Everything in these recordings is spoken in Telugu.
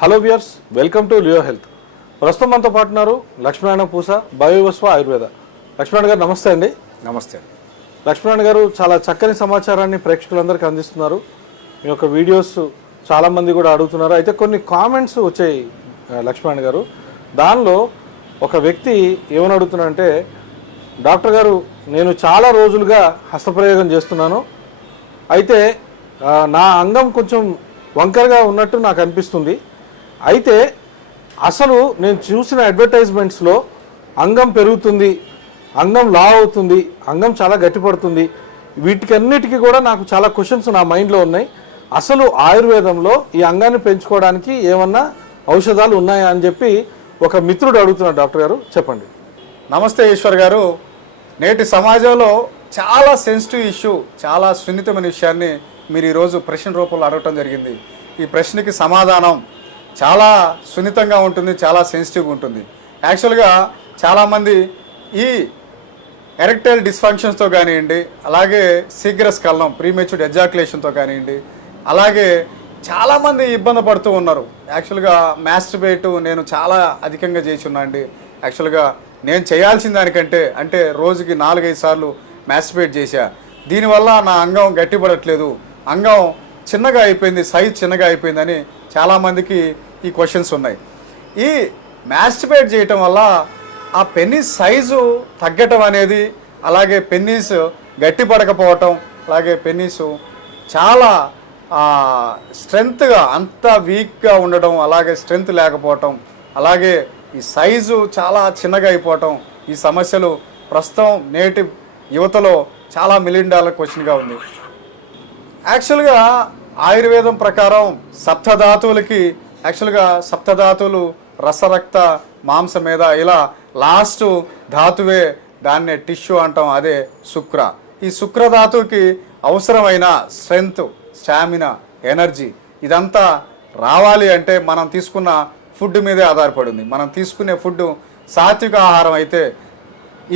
Hello viewers, welcome to Leo health. ప్రస్తుతం మనతో పాటు ఉన్నారు లక్ష్మీనారాయణ పూస, బయోవిశ్వ ఆయుర్వేద. లక్ష్మీనారాయణ గారు నమస్తే అండి. నమస్తే. లక్ష్మీనారాయణ గారు చాలా చక్కని సమాచారాన్ని ప్రేక్షకులందరికీ అందిస్తున్నారు. మీ యొక్క వీడియోస్ చాలామంది కూడా అడుగుతున్నారు. అయితే కొన్ని కామెంట్స్ వచ్చాయి లక్ష్మీనారాయణ గారు. దానిలో ఒక వ్యక్తి ఏమని అడుగుతున్నారంటే, డాక్టర్ గారు నేను చాలా రోజులుగా హస్తప్రయోగం చేస్తున్నాను, అయితే నా అంగం కొంచెం వంకరగా ఉన్నట్టు నాకు అనిపిస్తుంది. అయితే అసలు నేను చూసిన అడ్వర్టైజ్మెంట్స్లో అంగం పెరుగుతుంది, అంగం లావ్ అవుతుంది, అంగం చాలా గట్టిపడుతుంది, వీటికన్నిటికీ కూడా నాకు చాలా క్వశ్చన్స్ నా మైండ్లో ఉన్నాయి. అసలు ఆయుర్వేదంలో ఈ అంగాన్ని పెంచుకోవడానికి ఏమన్నా ఔషధాలు ఉన్నాయా అని చెప్పి ఒక మిత్రుడు అడుగుతున్నాడు. డాక్టర్ గారు చెప్పండి. నమస్తే ఈశ్వర్ గారు. నేటి సమాజంలో చాలా సెన్సిటివ్ ఇష్యూ, చాలా సున్నితమైన విషయాన్ని మీరు ఈరోజు ప్రశ్న రూపంలో అడగటం జరిగింది. ఈ ప్రశ్నకి సమాధానం చాలా సున్నితంగా ఉంటుంది, చాలా సెన్సిటివ్గా ఉంటుంది. యాక్చువల్గా చాలామంది ఈ ఎరెక్టైల్ డిస్ఫంక్షన్స్తో కానివ్వండి, అలాగే శీఘ్రస్ఖలనం ప్రీమెచ్యూర్డ్ ఎజాక్యులేషన్తో కానివ్వండి, అలాగే చాలామంది ఇబ్బంది పడుతూ ఉన్నారు. యాక్చువల్గా మాస్టర్బేట్ నేను చాలా అధికంగా చేసి ఉన్నా అండి. యాక్చువల్గా నేను చేయాల్సిన దానికంటే అంటే రోజుకి 4-5 సార్లు మాస్టర్బేట్ చేశా. దీనివల్ల నా అంగం గట్టిపడట్లేదు, అంగం చిన్నగా అయిపోయింది, సైజ్ చిన్నగా అయిపోయిందని చాలామందికి ఈ క్వశ్చన్స్ ఉన్నాయి. ఈ మాస్టర్బేట్ చేయటం వల్ల ఆ పెన్నిస్ సైజు తగ్గటం అనేది, అలాగే పెన్నిస్ గట్టిపడకపోవటం, అలాగే పెన్నిస్ చాలా స్ట్రెంగ్త్గా అంత వీక్గా ఉండడం, అలాగే స్ట్రెంగ్త్ లేకపోవటం, అలాగే ఈ సైజు చాలా చిన్నగా అయిపోవటం, ఈ సమస్యలు ప్రస్తుతం నేటి యువతలో చాలా $1 మిలియన్ క్వశ్చన్గా ఉంది. యాక్చువల్గా ఆయుర్వేదం ప్రకారం సప్తధాతువులకి యాక్చువల్గా సప్తధాతువులు రసరక్త మాంస మీద ఇలా లాస్ట్ ధాతువే దాన్నే టిష్యూ అంటాం, అదే శుక్ర. ఈ శుక్రధాతువుకి అవసరమైన స్ట్రెంగ్త్, స్టామినా, ఎనర్జీ ఇదంతా రావాలి అంటే మనం తీసుకున్న ఫుడ్ మీదే ఆధారపడింది. మనం తీసుకునే ఫుడ్ సాత్విక ఆహారం అయితే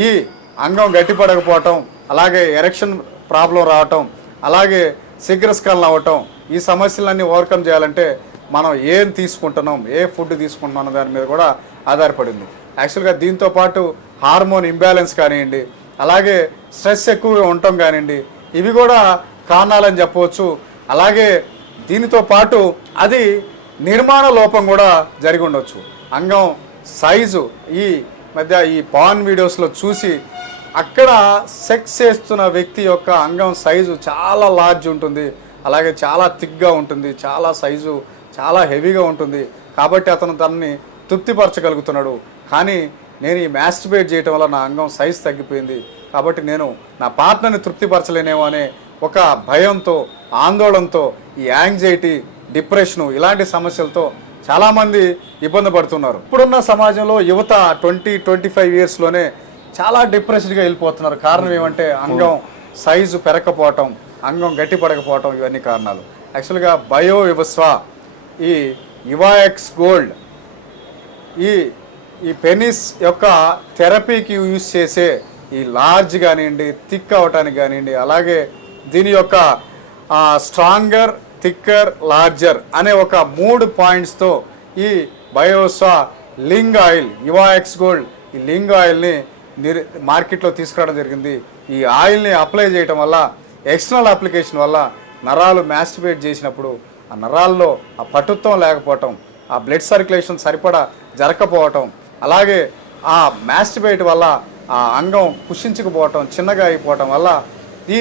ఈ అంగం గట్టిపడకపోవటం, అలాగే ఎరెక్షన్ ప్రాబ్లం రావటం, అలాగే శీఘ్రస్ఖలనం అవ్వటం, ఈ సమస్యలన్నీ ఓవర్కమ్ చేయాలంటే మనం ఏం తీసుకుంటున్నాం, ఏ ఫుడ్ తీసుకుంటున్నాం అన్న దాని మీద కూడా ఆధారపడింది. యాక్చువల్గా దీంతోపాటు హార్మోన్ ఇంబ్యాలెన్స్ కానివ్వండి, అలాగే స్ట్రెస్ ఎక్కువగా ఉండటం కానివ్వండి, ఇవి కూడా కారణాలని చెప్పవచ్చు. అలాగే దీనితో పాటు అది నిర్మాణ లోపం కూడా జరిగి ఉండొచ్చు. అంగం సైజు ఈ మధ్య ఈ పాన్ వీడియోస్లో చూసి అక్కడ సెక్స్ చేస్తున్న వ్యక్తి యొక్క అంగం సైజు చాలా లార్జ్ ఉంటుంది, అలాగే చాలా థిక్గా ఉంటుంది, చాలా సైజు చాలా హెవీగా ఉంటుంది. కాబట్టి అతను తనని తృప్తిపరచగలుగుతున్నాడు. కానీ నేను ఈ మాస్టర్బేట్ చేయటం వల్ల నా అంగం సైజు తగ్గిపోయింది, కాబట్టి నేను నా పార్ట్నర్ని తృప్తిపరచలేనేమో అనే ఒక భయంతో, ఆందోళనతో, ఈ యాంగ్జైటీ, డిప్రెషను ఇలాంటి సమస్యలతో చాలామంది ఇబ్బంది పడుతున్నారు. ఇప్పుడున్న సమాజంలో యువత 20-25 ఇయర్స్లోనే చాలా డిప్రెస్డ్గా వెళ్ళిపోతున్నారు. కారణం ఏమంటే అంగం సైజు పెరగకపోవటం, అంగం గట్టిపడకపోవటం, ఇవన్నీ కారణాలు. యాక్చువల్గా బయోవిశ్వ ఈ యువాఎక్స్ గోల్డ్ ఈ పెనిస్ యొక్క థెరపీకి యూజ్ చేసే ఈ లార్జ్ కానివ్వండి, థిక్ అవటానికి కానివ్వండి, అలాగే దీని యొక్క స్ట్రాంగర్, థిక్కర్, లార్జర్ అనే ఒక 3 పాయింట్స్తో ఈ బయోవిశ్వ లింగ్ ఆయిల్, యువాఎక్స్ గోల్డ్ ఈ లింగ్ ఆయిల్ని మార్కెట్లో తీసుకురావడం జరిగింది. ఈ ఆయిల్ని అప్లై చేయటం వల్ల, ఎక్స్టర్నల్ అప్లికేషన్ వల్ల నరాలు మాస్టర్బేట్ చేసినప్పుడు ఆ నరాల్లో ఆ పటుత్వం లేకపోవటం, ఆ బ్లడ్ సర్క్యులేషన్ సరిపడా జరగకపోవటం, అలాగే ఆ మాస్టర్బేట్ వల్ల ఆ అంగం కుషించకపోవటం, చిన్నగా అయిపోవటం వల్ల ఈ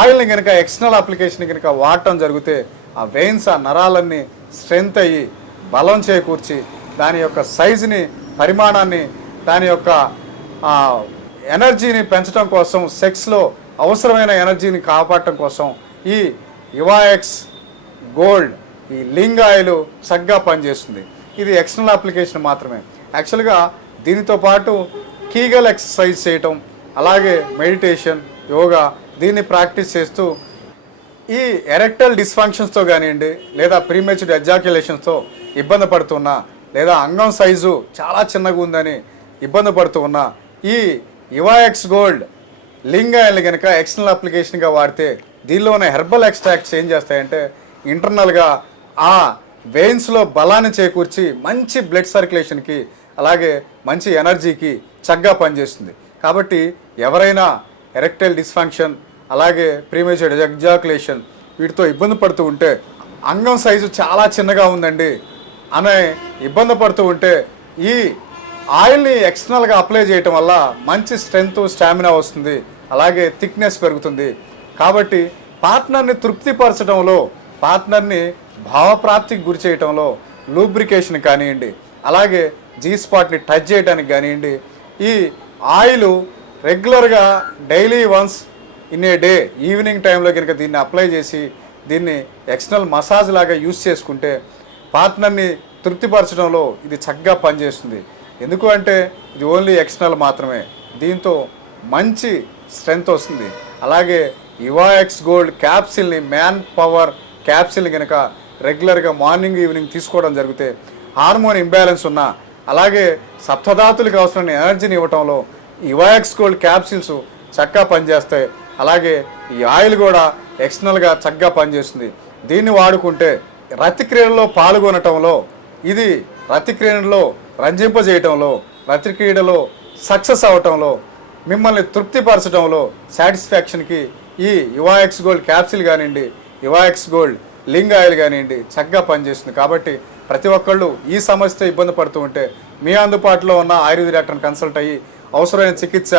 ఆయిల్ని కనుక ఎక్స్టర్నల్ అప్లికేషన్ కనుక వాడటం జరిగితే ఆ వెయిన్స్, ఆ నరాలన్నీ స్ట్రెంగ్త్ అయ్యి బలం చేకూర్చి దాని యొక్క సైజుని, పరిమాణాన్ని, దాని యొక్క ఎనర్జీని పెంచడం కోసం, సెక్స్లో అవసరమైన ఎనర్జీని కాపాడటం కోసం ఈ యువాఎక్స్ గోల్డ్ ఈ లింగ్ ఆయిల్ చక్కగా పనిచేస్తుంది. ఇది ఎక్స్టర్నల్ అప్లికేషన్ మాత్రమే. యాక్చువల్గా దీనితో పాటు కీగల్ ఎక్సర్సైజ్ చేయటం, అలాగే మెడిటేషన్, యోగా దీన్ని ప్రాక్టీస్ చేస్తూ ఈ ఎరెక్టైల్ డిస్ఫంక్షన్స్తో కానివ్వండి, లేదా ప్రీమెచ్యూర్డ్ ఎజాక్యులేషన్స్తో ఇబ్బంది పడుతున్నా, లేదా అంగం సైజు చాలా చిన్నగా ఉందని ఇబ్బంది పడుతూ ఉన్నా ఈ యువాఎక్స్ గోల్డ్ లింగ్ ఆయిల్ని కనుక ఎక్స్టర్నల్ అప్లికేషన్గా వాడితే దీనిలో ఉన్న హెర్బల్ ఎక్స్ట్రాక్ట్స్ ఏం చేస్తాయంటే ఇంటర్నల్గా ఆ వెయిన్స్లో బలాన్ని చేకూర్చి మంచి బ్లడ్ సర్క్యులేషన్కి అలాగే మంచి ఎనర్జీకి చక్కగా పనిచేస్తుంది. కాబట్టి ఎవరైనా ఎరెక్టైల్ డిస్ఫంక్షన్ అలాగే ప్రీమేచర్ ఎజాక్యులేషన్ వీటితో ఇబ్బంది పడుతూ ఉంటే, అంగం సైజు చాలా చిన్నగా ఉందండి అనే ఇబ్బంది పడుతూ ఉంటే ఈ ఆయిల్ని ఎక్స్టర్నల్గా అప్లై చేయటం వల్ల మంచి స్ట్రెంగ్త్ స్టామినా వస్తుంది, అలాగే థిక్నెస్ పెరుగుతుంది. కాబట్టి పార్ట్నర్ని తృప్తిపరచడంలో, పార్ట్నర్ని భావప్రాప్తికి గురి చేయటంలో లూబ్రికేషన్ కానివ్వండి, అలాగే జీ స్పాట్ని టచ్ చేయడానికి కానివ్వండి, ఈ ఆయిల్ రెగ్యులర్గా daily once in a day evening టైంలో కనుక దీన్ని అప్లై చేసి దీన్ని ఎక్స్టర్నల్ మసాజ్ లాగా యూస్ చేసుకుంటే పార్ట్నర్ని తృప్తిపరచడంలో ఇది చక్కగా పనిచేస్తుంది. ఎందుకు అంటే ఇది ఓన్లీ ఎక్స్టర్నల్ మాత్రమే, దీంతో మంచి స్ట్రెంగ్త్ వస్తుంది. అలాగే యువాఎక్స్ గోల్డ్ క్యాప్సిల్ని, మ్యాన్ పవర్ క్యాప్సిల్ని కనుక రెగ్యులర్గా మార్నింగ్ ఈవినింగ్ తీసుకోవడం జరిగితే హార్మోన్ ఇంబ్యాలెన్స్ ఉన్న, అలాగే సప్తధాతులకు అవసరమైన ఎనర్జీని ఇవ్వటంలో యువాఎక్స్ గోల్డ్ క్యాప్సిల్స్ చక్కగా పనిచేస్తాయి. అలాగే ఈ ఆయిల్ కూడా ఎక్స్టర్నల్గా చక్కగా పనిచేస్తుంది. దీన్ని వాడుకుంటే రతిక్రీడలో పాల్గొనటంలో, ఇది రతిక్రీడలో రంజింపజేయటంలో, రతిక్రీడలో సక్సెస్ అవటంలో, మిమ్మల్ని తృప్తిపరచడంలో, సాటిస్ఫాక్షన్కి ఈ యువాఎక్స్ గోల్డ్ క్యాప్సిల్ కానివ్వండి, యువాఎక్స్ గోల్డ్ లింగ్ ఆయిల్ కానివ్వండి చక్కగా పనిచేస్తుంది. కాబట్టి ప్రతి ఒక్కళ్ళు ఈ సమస్యతో ఇబ్బంది పడుతూ ఉంటే మీ అందుబాటులో ఉన్న ఆయుర్వేద డాక్టర్ని కన్సల్ట్ అయ్యి అవసరమైన చికిత్స,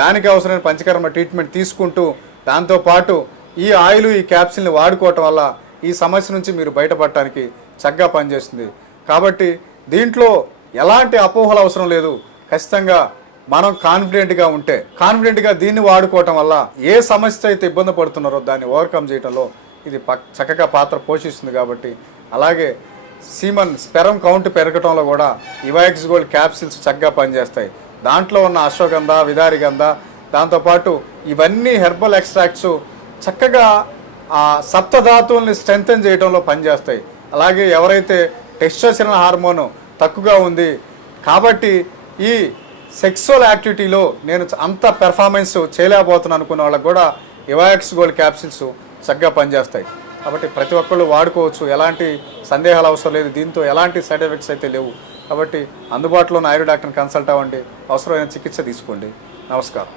దానికి అవసరమైన పంచకర్మ ట్రీట్మెంట్ తీసుకుంటూ దాంతోపాటు ఈ ఆయిల్, ఈ క్యాప్సిల్ని వాడుకోవటం వల్ల ఈ సమస్య నుంచి మీరు బయటపడటానికి చక్కగా పనిచేస్తుంది. కాబట్టి దీంట్లో ఎలాంటి అపోహలు అవసరం లేదు. ఖచ్చితంగా మనం కాన్ఫిడెంట్గా దీన్ని వాడుకోవటం వల్ల ఏ సమస్య అయితే ఇబ్బంది పడుతున్నారో దాన్ని ఓవర్కమ్ చేయడంలో ఇది చక్కగా పాత్ర పోషిస్తుంది. కాబట్టి అలాగే స్పెరం కౌంట్ పెరగటంలో కూడా యువాఎక్స్ గోల్డ్ క్యాప్సిల్స్ చక్కగా పనిచేస్తాయి. దాంట్లో ఉన్న అశ్వగంధ, విదారిగంధ, దాంతోపాటు ఇవన్నీ హెర్బల్ ఎక్స్ట్రాక్ట్స్ చక్కగా ఆ సప్తధాతువుల్ని స్ట్రెంగ్తన్ చేయడంలో పనిచేస్తాయి. అలాగే ఎవరైతే టెస్టోస్టెరాన్ హార్మోన్ తక్కువగా ఉంది కాబట్టి ఈ సెక్సువల్ యాక్టివిటీలో నేను అంత పెర్ఫార్మెన్స్ చేయలేకపోతున్నాను అనుకున్న వాళ్ళకు కూడా యువాఎక్స్ గోల్డ్ క్యాప్సిల్స్ చక్కగా పనిచేస్తాయి. కాబట్టి ప్రతి ఒక్కళ్ళు వాడుకోవచ్చు, ఎలాంటి సందేహాలు అవసరం లేదు, దీంతో ఎలాంటి సైడ్ ఎఫెక్ట్స్ అయితే లేవు. కాబట్టి అందుబాటులో ఉన్న ఆయుర్వేద డాక్టర్ని కన్సల్ట్ అవ్వండి, అవసరమైన చికిత్స తీసుకోండి. నమస్కారం.